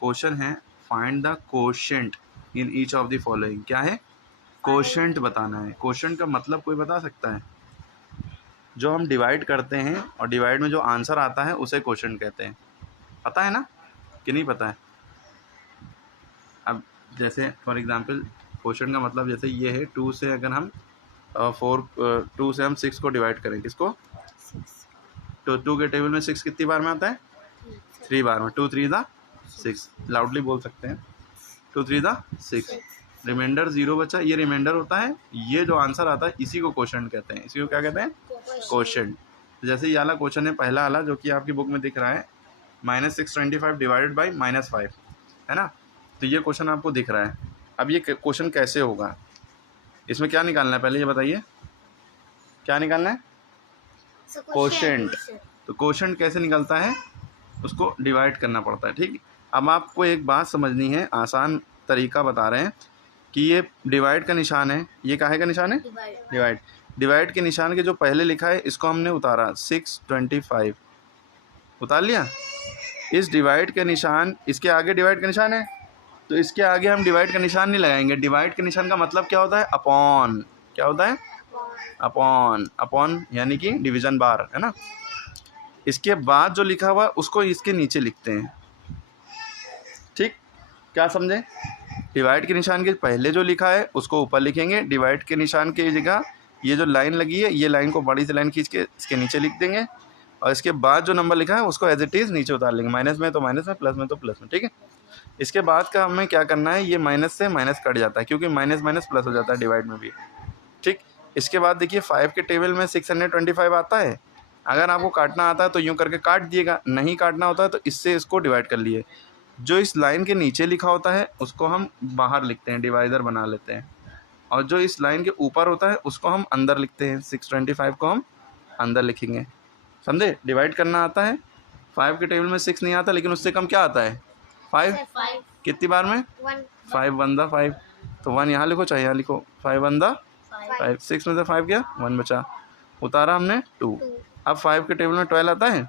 Question है find the quotient in each of the following. क्या है? कोशेंट बताना है। कोशेंट का मतलब कोई बता सकता है? जो हम डिवाइड करते हैं और डिवाइड में जो आंसर आता है उसे कोशेंट कहते हैं। पता है ना कि नहीं पता है? अब जैसे फॉर एग्जांपल कोशेंट का मतलब जैसे ये है 2 से अगर हम 2 से हम 6 को डिवाइड करें, किसको? तो 2 के टेबल में 6 कितनी बार में आता है? 3 बार में। 2 3 दा 6। लाउडली बोल सकते हैं 2 3 दा 6। रिमाइंडर 0 बचा, ये रिमाइंडर होता है। ये जो आंसर आता है इसी को कोशेंट कहते हैं। इसी को क्या कहते हैं? कोशेंट। जैसे ये वाला क्वेश्चन है पहला वाला जो कि आपकी बुक में दिख रहा है, -625 डिवाइडेड बाई -5, है ना? तो ये क्वेश्चन आपको दिख रहा है। अब ये क्वेश्चन कैसे होगा, इसमें क्या निकालना है पहले ये बताइए, क्या निकालना है? कोशेंट। तो कोशेंट कैसे निकलता है? उसको डिवाइड करना पड़ता है। ठीक। अब आपको एक बात समझनी है, आसान तरीका बता रहे हैं कि ये डिवाइड का निशान है। ये काहे का निशान है? डिवाइड। डिवाइड के निशान के जो पहले लिखा है इसको हमने उतारा, 625 उतार लिया। इस डिवाइड के निशान, इसके आगे डिवाइड का निशान है तो इसके आगे हम डिवाइड का निशान नहीं लगाएंगे। डिवाइड के निशान का मतलब क्या होता है? अपॉन। क्या होता है? अपॉन। अपॉन यानी कि डिवीजन बार, है ना? इसके बाद जो लिखा हुआ उसको इसके नीचे लिखते हैं। ठीक, क्या समझे? डिवाइड के निशान के पहले जो लिखा है उसको ऊपर लिखेंगे। डिवाइड के निशान की जगह ये जो लाइन लगी है, ये लाइन को बड़ी सी लाइन खींच के इसके नीचे लिख देंगे और इसके बाद जो नंबर लिखा है उसको एज इट इज़ नीचे उतार लेंगे। माइनस में तो माइनस में, प्लस में तो प्लस में। ठीक है। इसके बाद का हमें क्या करना है, ये माइनस से माइनस कट जाता है क्योंकि माइनस माइनस प्लस हो जाता है डिवाइड में भी। ठीक। इसके बाद देखिए 5 के टेबल में 625 आता है। अगर आपको काटना आता है तो यूँ करके काट दिएगा, नहीं काटना होता है तो इससे इसको डिवाइड कर लिए। जो इस लाइन के नीचे लिखा होता है उसको हम बाहर लिखते हैं, डिवाइडर बना लेते हैं, और जो इस लाइन के ऊपर होता है उसको हम अंदर लिखते हैं। 625 को हम अंदर लिखेंगे। समझे? डिवाइड करना आता है। 5 के टेबल में 6 नहीं आता, लेकिन उससे कम क्या आता है? 5। कितनी बार में? 5 1 दा 5। तो 1 यहाँ लिखो चाहे यहाँ लिखो। 5 1 दा 5। 6 में से 5 गया, 1 बचा, उतारा हमने 2। अब 5 के टेबल में 12 आता है,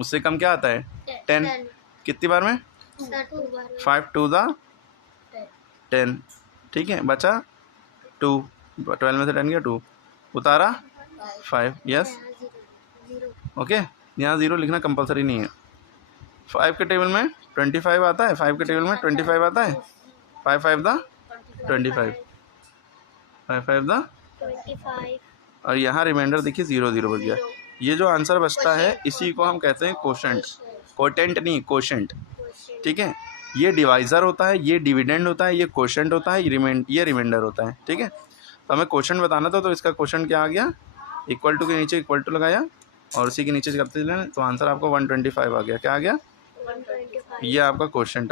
उससे कम क्या आता है? 10। कितनी बार में? 5 2 दा 10। ठीक है, बचा 2। 12 में से 10 गया 2, उतारा 5। Yes, okay. यहाँ 0 लिखना कंपलसरी नहीं है। 5 के टेबल में 25 आता है। 5 के टेबल में 25 आता है। 5 5 दा 25। 5 5 दा 25। और यहाँ रिमाइंडर देखिए 0 0 बच गया। ये जो आंसर बचता है इसी को हम कहते हैं कोशेंट। कोटेंट नहीं, कोशेंट। ठीक है। ये डिवाइज़र होता है, ये डिविडेंड होता है, ये कोशेंट होता है, ये रिमाइंडर होता है। ठीक है। तो हमें कोशेंट बताना था, तो इसका कोशेंट क्या आ गया? इक्वल टू के नीचे इक्वल टू लगाया और उसी के नीचे करते चले तो आंसर आपको 125 आ गया। क्या आ गया? 125। ये आपका कोशेंट